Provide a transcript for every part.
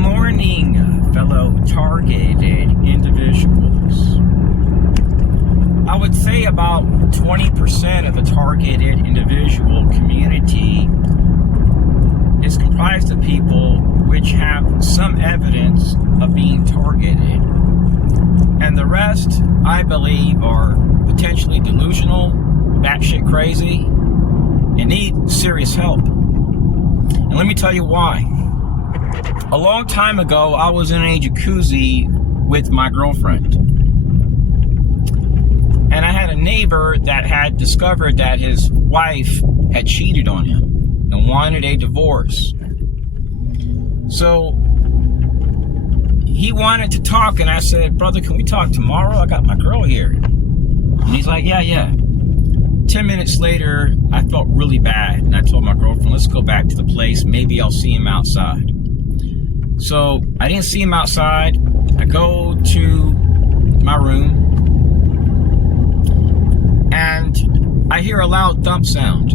morning, fellow targeted individuals. I would say about 20% of the targeted individual community is comprised of people which have some evidence of being targeted. And the rest, I believe, are potentially delusional, batshit crazy, and need serious help. And let me tell you why. A long time ago, I was in a jacuzzi with my girlfriend. And I had a neighbor that had discovered that his wife had cheated on him and wanted a divorce. So he wanted to talk, and I said, brother, can we talk tomorrow? I got my girl here. And he's like, yeah. 10 minutes later, I felt really bad. And I told my girlfriend, let's go back to the place. Maybe I'll see him outside. So I didn't see him outside. I go to my room, and I hear a loud thump sound.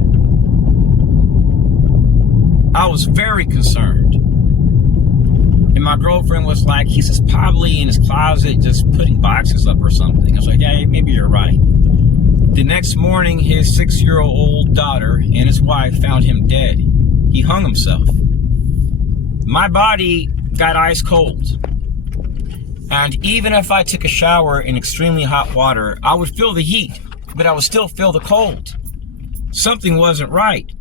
I was very concerned. And my girlfriend was like, he's just probably in his closet just putting boxes up or something. I was like, yeah, maybe you're right. The next morning, his 6-year-old daughter and his wife found him dead. He hung himself. My body got ice cold. And even if I took a shower in extremely hot water, I would feel the heat, but I would still feel the cold. Something wasn't right.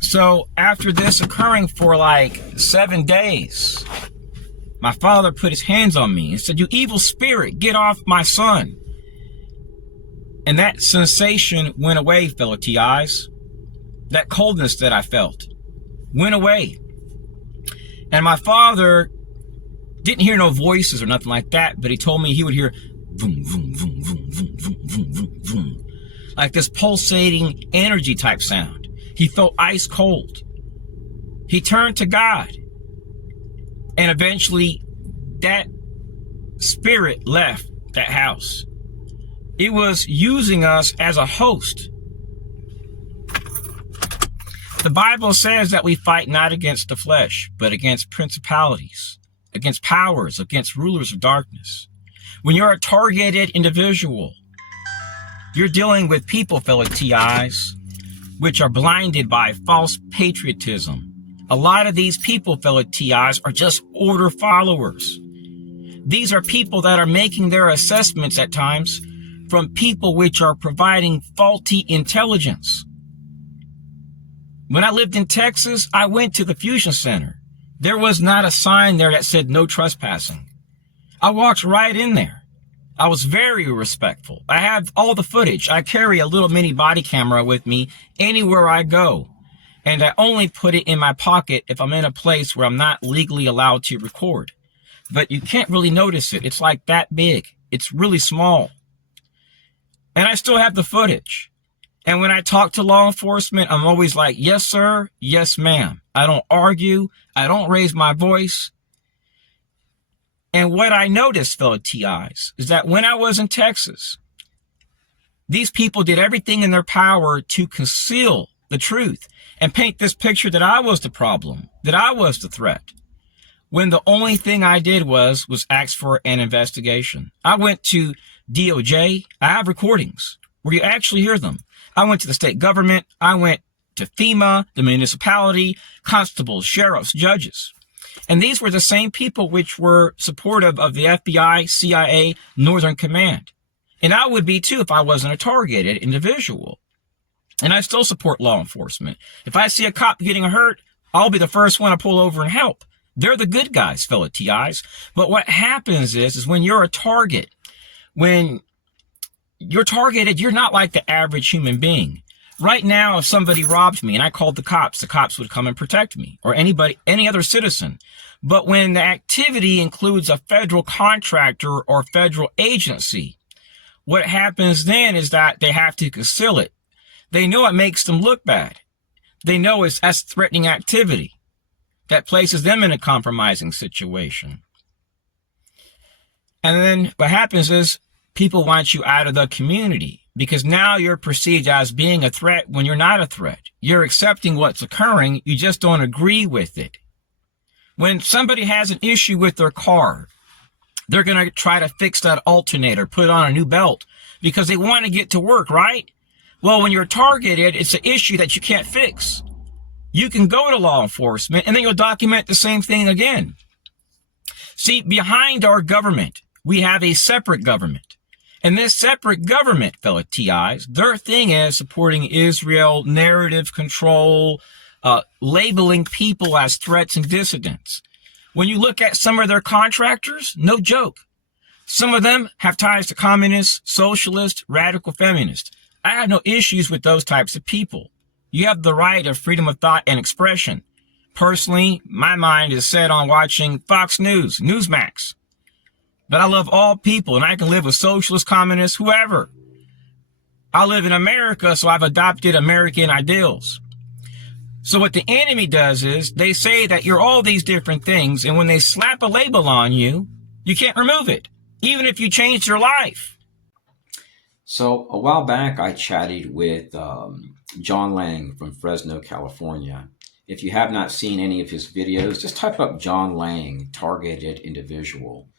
So after this occurring for like 7 days, my father put his hands on me and said, you evil spirit, get off my son. And that sensation went away, fellow TIs. That coldness that I felt went away. And my father didn't hear no voices or nothing like that, but he told me he would hear boom, boom, boom, boom, boom, boom, boom, boom, boom, like this pulsating energy type sound. He felt ice cold. He turned to God. And eventually that spirit left that house. It was using us as a host. The Bible says that we fight not against the flesh, but against principalities, against powers, against rulers of darkness. When you're a targeted individual, you're dealing with people, fellow TIs, which are blinded by false patriotism. A lot of these people, fellow TIs, are just order followers. These are people that are making their assessments at times from people which are providing faulty intelligence. When I lived in Texas, I went to the Fusion Center. There was not a sign there that said no trespassing. I walked right in there. I was very respectful. I have all the footage. I carry a little mini body camera with me anywhere I go. And I only put it in my pocket if I'm in a place where I'm not legally allowed to record. But you can't really notice it. It's like that big. It's really small. And I still have the footage. And when I talk to law enforcement, I'm always like, yes, sir. Yes, ma'am. I don't argue. I don't raise my voice. And what I noticed, fellow TIs, is that when I was in Texas, these people did everything in their power to conceal the truth and paint this picture that I was the problem, that I was the threat, when the only thing I did was ask for an investigation. I went to DOJ. I have recordings where you actually hear them. I went to the state government. I went to FEMA, the municipality, constables, sheriffs, judges. And these were the same people which were supportive of the FBI, CIA, Northern Command. And I would be too if I wasn't a targeted individual. And I still support law enforcement. If I see a cop getting hurt, I'll be the first one to pull over and help. They're the good guys, fellow TIs. But what happens is when you're a target, when you're targeted, you're not like the average human being. Right now, if somebody robbed me and I called the cops would come and protect me, or anybody, any other citizen. But when the activity includes a federal contractor or federal agency, what happens then is that they have to conceal it. They know it makes them look bad. They know that's threatening activity that places them in a compromising situation. And then what happens is people want you out of the community because now you're perceived as being a threat when you're not a threat. You're accepting what's occurring. You just don't agree with it. When somebody has an issue with their car, they're going to try to fix that alternator, put on a new belt, because they want to get to work, right? Well, when you're targeted, it's an issue that you can't fix. You can go to law enforcement, and then you'll document the same thing again. See, behind our government, we have a separate government. And this separate government, fellow TIs, their thing is supporting Israel, narrative control, labeling people as threats and dissidents. When you look at some of their contractors, no joke. Some of them have ties to communists, socialists, radical feminists. I have no issues with those types of people. You have the right of freedom of thought and expression. Personally, my mind is set on watching Fox News, Newsmax. But I love all people, and I can live with socialists, communists, whoever. I live in America, so I've adopted American ideals. So what the enemy does is they say that you're all these different things, and when they slap a label on you, you can't remove it, even if you changed your life. So a while back, I chatted with John Lang from Fresno, California. If you have not seen any of his videos, just type up John Lang, targeted individual.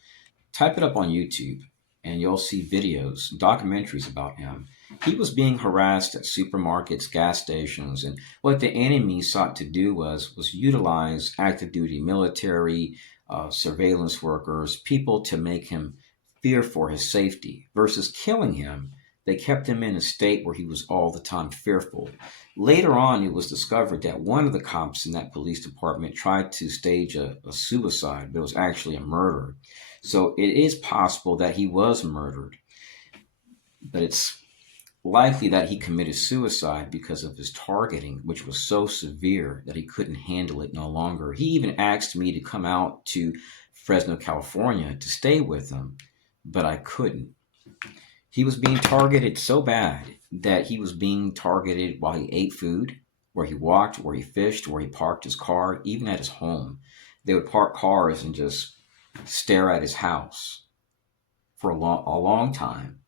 Type it up on YouTube, and you'll see videos, documentaries about him. He was being harassed at supermarkets, gas stations, and what the enemy sought to do was utilize active duty military, surveillance workers, people to make him fear for his safety. Versus killing him, they kept him in a state where he was all the time fearful. Later on, it was discovered that one of the cops in that police department tried to stage a suicide, but it was actually a murder. So it is possible that he was murdered, but it's likely that he committed suicide because of his targeting, which was so severe that he couldn't handle it no longer. He even asked me to come out to Fresno, California to stay with him, but I couldn't. He was being targeted so bad that he was being targeted while he ate food, where he walked, where he fished, where he parked his car, even at his home. They would park cars and just stare at his house for a long time.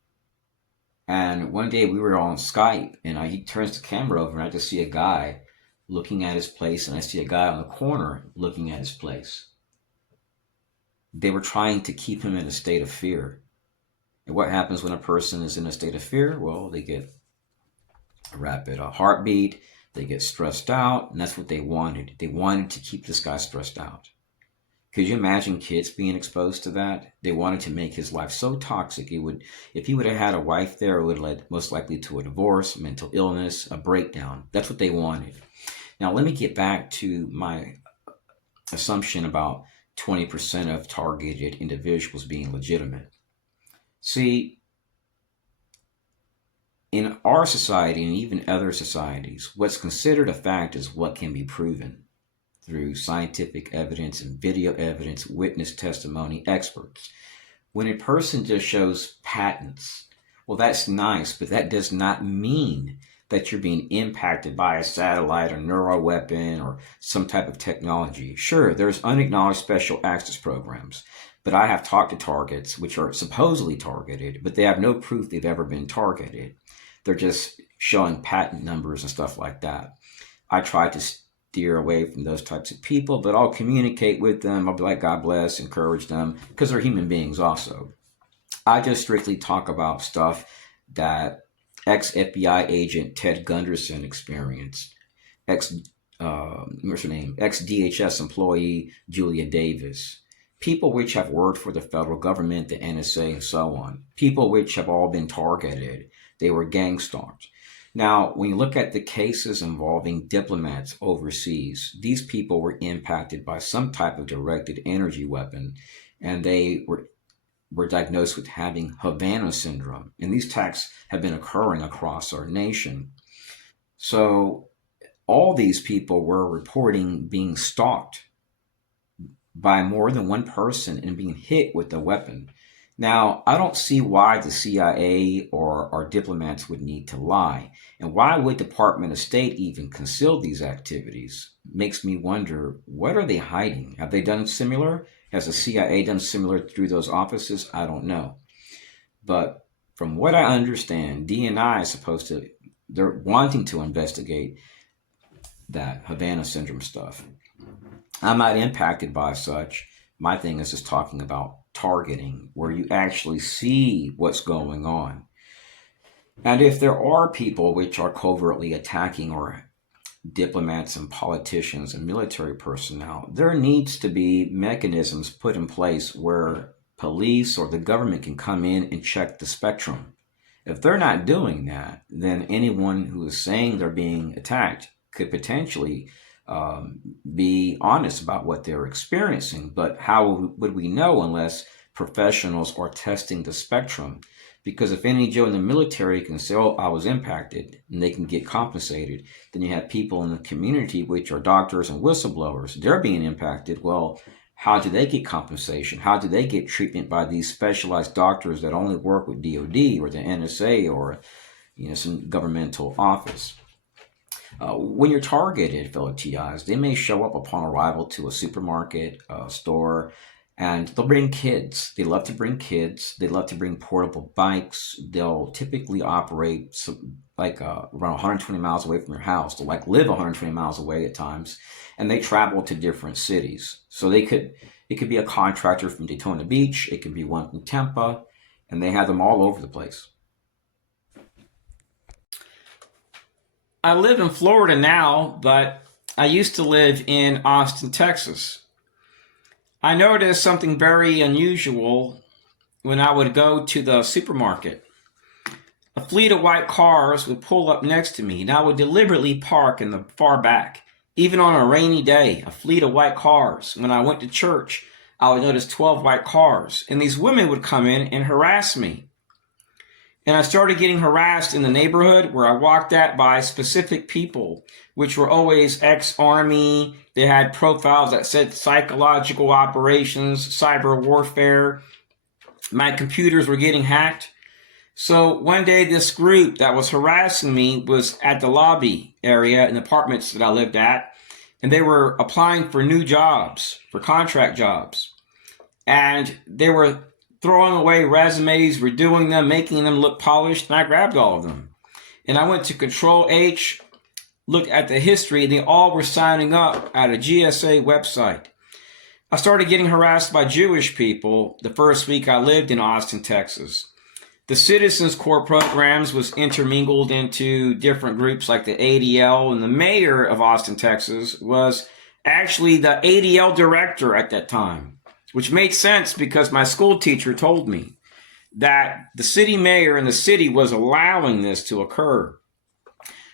And one day we were on Skype, and he turns the camera over, and I just see a guy looking at his place, and I see a guy on the corner looking at his place. They were trying to keep him in a state of fear. And what happens when a person is in a state of fear? Well, they get a rapid heartbeat, they get stressed out, and that's what they wanted. They wanted to keep this guy stressed out. Could you imagine kids being exposed to that? They wanted to make his life so toxic. If he would have had a wife there, it would have led most likely to a divorce, mental illness, a breakdown. That's what they wanted. Now, let me get back to my assumption about 20% of targeted individuals being legitimate. See, in our society and even other societies, what's considered a fact is what can be proven through scientific evidence and video evidence, witness testimony, experts. When a person just shows patents, well, that's nice, but that does not mean that you're being impacted by a satellite or neuro weapon or some type of technology. Sure, there's unacknowledged special access programs, but I have talked to targets which are supposedly targeted, but they have no proof they've ever been targeted. They're just showing patent numbers and stuff like that. I try to steer away from those types of people, but I'll communicate with them. I'll be like, God bless, encourage them, because they're human beings also. I just strictly talk about stuff that ex-FBI agent Ted Gunderson experienced, ex-DHS employee Julia Davis, people which have worked for the federal government, the NSA, and so on, people which have all been targeted. They were gang stalked. Now, when you look at the cases involving diplomats overseas, these people were impacted by some type of directed energy weapon, and they were diagnosed with having Havana syndrome. And these attacks have been occurring across our nation. So all these people were reporting being stalked by more than one person and being hit with a weapon. Now, I don't see why the CIA or our diplomats would need to lie. And why would Department of State even conceal these activities? Makes me wonder, what are they hiding? Have they done similar? Has the CIA done similar through those offices? I don't know. But from what I understand, DNI is they're wanting to investigate that Havana syndrome stuff. I'm not impacted by such. My thing is just talking about targeting, where you actually see what's going on. And if there are people which are covertly attacking, or diplomats and politicians and military personnel, there needs to be mechanisms put in place where police or the government can come in and check the spectrum. If they're not doing that, then anyone who is saying they're being attacked could potentially be honest about what they're experiencing. But how would we know unless professionals are testing the spectrum? Because if any Joe in the military can say, oh, I was impacted, and they can get compensated, then you have people in the community, which are doctors and whistleblowers, they're being impacted. Well, how do they get compensation? How do they get treatment by these specialized doctors that only work with DOD or the NSA or some governmental office? When you're targeted, fellow TIs, they may show up upon arrival to a supermarket, store, and they'll bring kids. They love to bring kids. They love to bring portable bikes. They'll typically operate around 120 miles away from your house. They'll live 120 miles away at times, and they travel to different cities. So it could be a contractor from Daytona Beach. It could be one from Tampa, and they have them all over the place. I live in Florida now, but I used to live in Austin, Texas. I noticed something very unusual when I would go to the supermarket. A fleet of white cars would pull up next to me, and I would deliberately park in the far back. Even on a rainy day, a fleet of white cars. When I went to church, I would notice 12 white cars, and these women would come in and harass me. And I started getting harassed in the neighborhood where I walked at by specific people, which were always ex-Army. They had profiles that said psychological operations, cyber warfare. My computers were getting hacked. So one day this group that was harassing me was at the lobby area in the apartments that I lived at, and they were applying for new jobs, for contract jobs. And they were throwing away resumes, redoing them, making them look polished, and I grabbed all of them. And I went to Control H, looked at the history, and they all were signing up at a GSA website. I started getting harassed by Jewish people the first week I lived in Austin, Texas. The Citizens Corps programs was intermingled into different groups like the ADL, and the mayor of Austin, Texas was actually the ADL director at that time, which made sense because my school teacher told me that the city mayor in the city was allowing this to occur.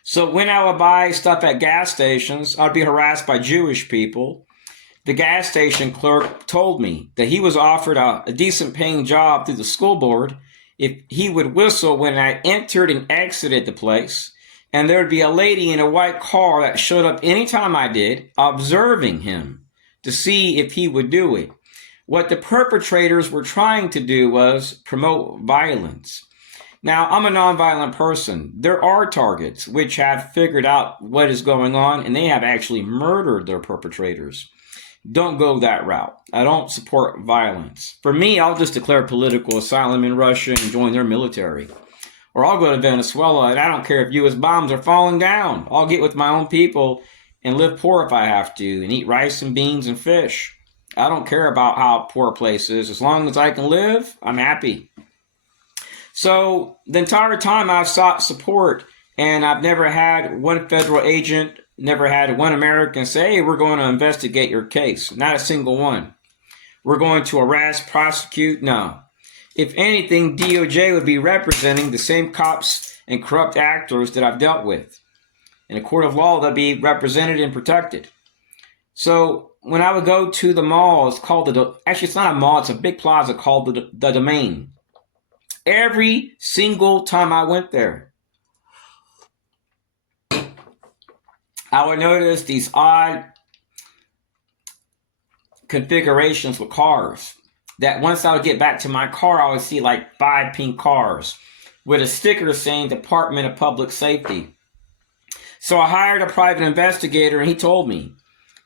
So when I would buy stuff at gas stations, I'd be harassed by Jewish people. The gas station clerk told me that he was offered a decent paying job through the school board if he would whistle when I entered and exited the place. And there would be a lady in a white car that showed up anytime I did, observing him to see if he would do it. What the perpetrators were trying to do was promote violence. Now, I'm a nonviolent person. There are targets which have figured out what is going on, and they have actually murdered their perpetrators. Don't go that route. I don't support violence. For me, I'll just declare political asylum in Russia and join their military. Or I'll go to Venezuela, and I don't care if U.S. bombs are falling down. I'll get with my own people and live poor if I have to, and eat rice and beans and fish. I don't care about how poor a place is. As long as I can live, I'm happy. So the entire time I've sought support, and I've never had one federal agent, never had one American say, hey, we're going to investigate your case. Not a single one. We're going to arrest, prosecute. No. If anything, DOJ would be representing the same cops and corrupt actors that I've dealt with. In a court of law, they'll be represented and protected. So when I would go to the mall, it's called actually it's not a mall, it's a big plaza called the Domain. Every single time I went there, I would notice these odd configurations with cars that once I would get back to my car, I would see like 5 pink cars with a sticker saying Department of Public Safety. So I hired a private investigator, and he told me,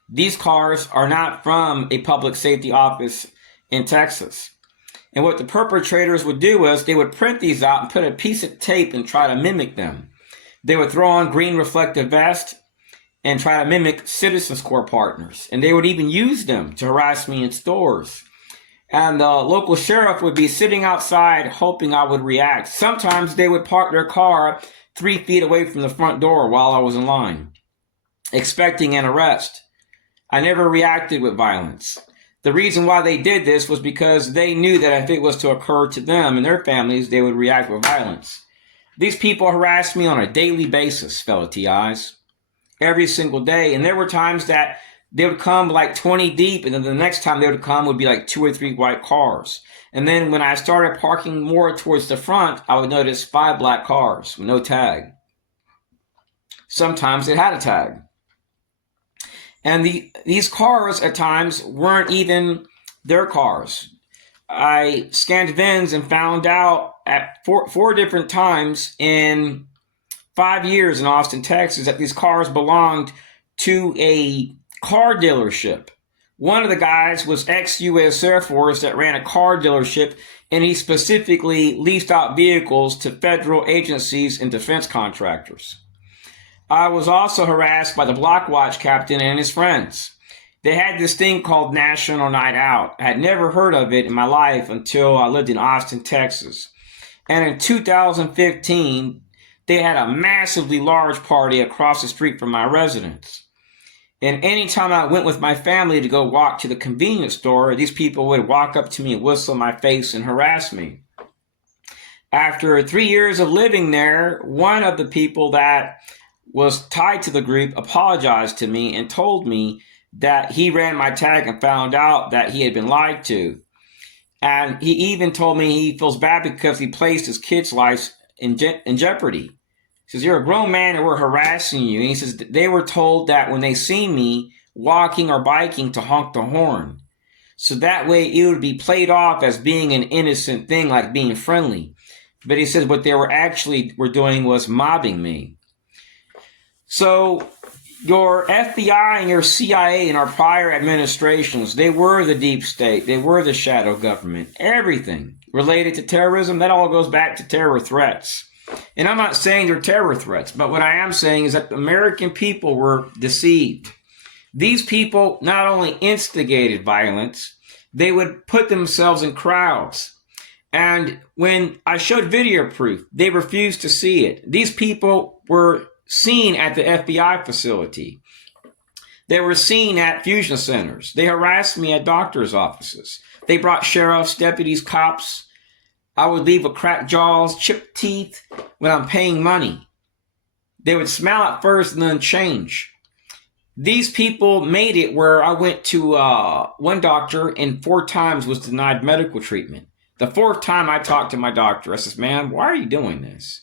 these cars are not from a public safety office in Texas. And what the perpetrators would do is they would print these out and put a piece of tape and try to mimic them. They would throw on green reflective vest, and try to mimic Citizens Corps partners. And they would even use them to harass me in stores. And the local sheriff would be sitting outside hoping I would react. Sometimes they would park their car 3 feet away from the front door while I was in line, expecting an arrest. I never reacted with violence. The reason why they did this was because they knew that if it was to occur to them and their families, they would react with violence. These people harassed me on a daily basis, fellow TIs, every single day. And there were times that they would come like 20 deep, and then the next time they would come would be like 2 or 3 white cars. And then when I started parking more towards the front, I would notice 5 black cars with no tag. Sometimes it had a tag. And these cars at times weren't even their cars. I scanned VINs and found out at four different times in 5 years in Austin, Texas, that these cars belonged to a car dealership. One of the guys was ex-U.S. Air Force that ran a car dealership, and he specifically leased out vehicles to federal agencies and defense contractors. I was also harassed by the block watch captain and his friends. They had this thing called National Night Out. I had never heard of it in my life until I lived in Austin, Texas. And in 2015, they had a massively large party across the street from my residence. And anytime I went with my family to go walk to the convenience store, these people would walk up to me and whistle in my face and harass me. After 3 years of living there, one of the people that was tied to the group apologized to me and told me that he ran my tag and found out that he had been lied to. And he even told me he feels bad because he placed his kids' lives in jeopardy. He says, you're a grown man and we're harassing you. And he says they were told that when they see me walking or biking to honk the horn. So that way it would be played off as being an innocent thing, like being friendly. But he says what they were doing was mobbing me. So your FBI and your CIA and our prior administrations, they were the deep state. They were the shadow government. Everything related to terrorism, that all goes back to terror threats. And I'm not saying they're terror threats, but what I am saying is that the American people were deceived. These people not only instigated violence, they would put themselves in crowds. And when I showed video proof, they refused to see it. These people were seen at the FBI facility. They were seen at fusion centers. They harassed me at doctors' offices. They brought sheriffs, deputies, cops. I would leave with cracked jaws, chipped teeth when I'm paying money. They would smile at first and then change. These people made it where I went to one doctor and 4 times was denied medical treatment. The 4th time I talked to my doctor, I says, "Ma'am, why are you doing this?"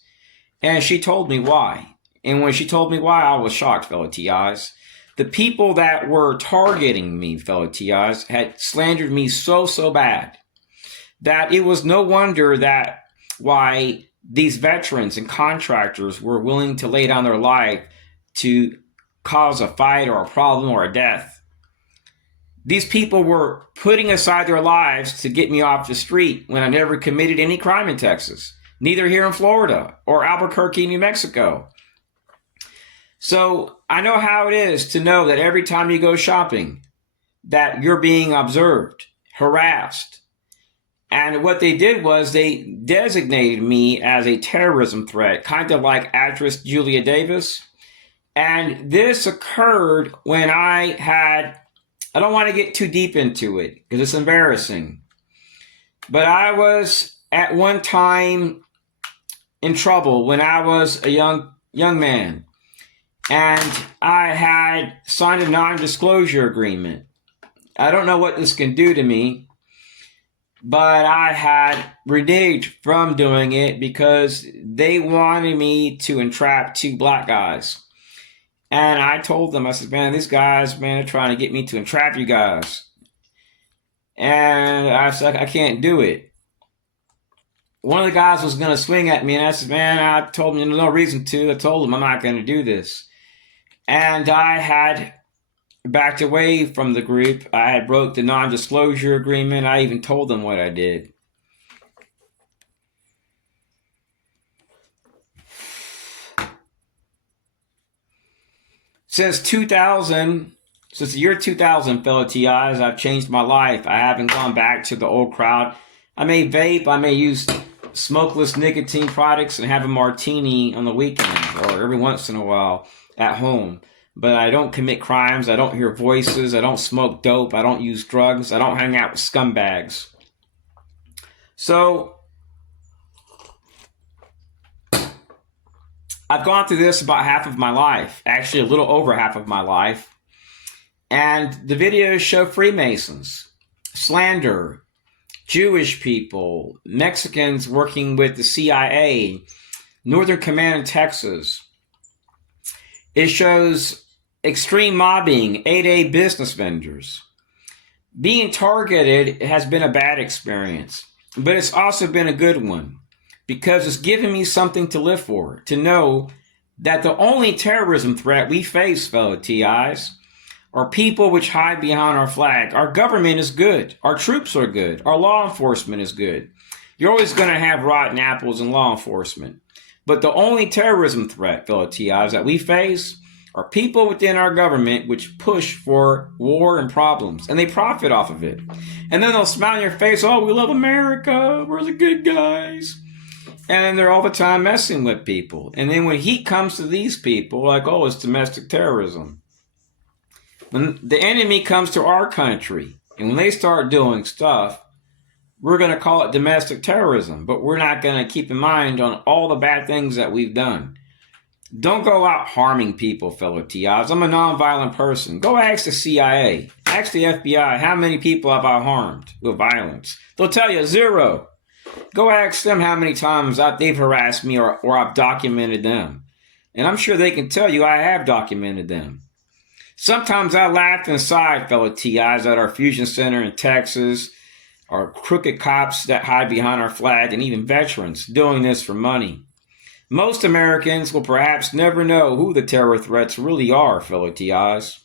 And she told me why. And when she told me why, I was shocked, fellow TIs. The people that were targeting me, fellow TIs, had slandered me so bad that it was no wonder that why these veterans and contractors were willing to lay down their life to cause a fight or a problem or a death. These people were putting aside their lives to get me off the street when I never committed any crime in Texas, neither here in Florida or Albuquerque, New Mexico. So I know how it is to know that every time you go shopping, that you're being observed, harassed. And what they did was they designated me as a terrorism threat, kind of like actress Julia Davis. And this occurred when I don't want to get too deep into it because it's embarrassing. But I was at one time in trouble when I was a young man. And I had signed a non-disclosure agreement. I don't know what this can do to me, but I had reneged from doing it because they wanted me to entrap 2 black guys. And I told them, I said, man, these guys, man, are trying to get me to entrap you guys. And I said, I can't do it. One of the guys was going to swing at me, and I said, man, I told him there's no reason to. I told him I'm not going to do this. And I had backed away from the group. I had broke the non-disclosure agreement. I even told them what I did. Since the year 2000, fellow TIs, I've changed my life. I haven't gone back to the old crowd. I may vape, I may use smokeless nicotine products and have a martini on the weekend or every once in a while at home. But I don't commit crimes, I don't hear voices, I don't smoke dope, I don't use drugs, I don't hang out with scumbags. So, I've gone through this about half of my life, actually a little over half of my life. And the videos show Freemasons, slander, Jewish people, Mexicans working with the CIA, Northern Command in Texas. It shows extreme mobbing, 8A business vendors. Being targeted has been a bad experience, but it's also been a good one because it's given me something to live for, to know that the only terrorism threat we face, fellow TIs, are people which hide behind our flag. Our government is good. Our troops are good. Our law enforcement is good. You're always going to have rotten apples in law enforcement. But the only terrorism threat, fellow TIs, that we face are people within our government which push for war and problems, and they profit off of it. And then they'll smile in your face, oh, we love America, we're the good guys. And they're all the time messing with people. And then when heat comes to these people, like, oh, it's domestic terrorism. When the enemy comes to our country, and when they start doing stuff, we're going to call it domestic terrorism, but we're not going to keep in mind on all the bad things that we've done. Don't go out harming people, fellow TIs. I'm a nonviolent person. Go ask the CIA, ask the FBI, how many people have I harmed with violence? They'll tell you 0. Go ask them how many times they've harassed me or I've documented them. And I'm sure they can tell you I have documented them. Sometimes I laugh inside, fellow TIs, at our fusion center in Texas, our crooked cops that hide behind our flag, and even veterans doing this for money. Most Americans will perhaps never know who the terror threats really are, fellow TIs.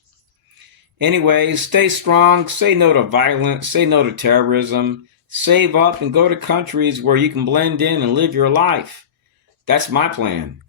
Anyways, stay strong, say no to violence, say no to terrorism, save up and go to countries where you can blend in and live your life. That's my plan.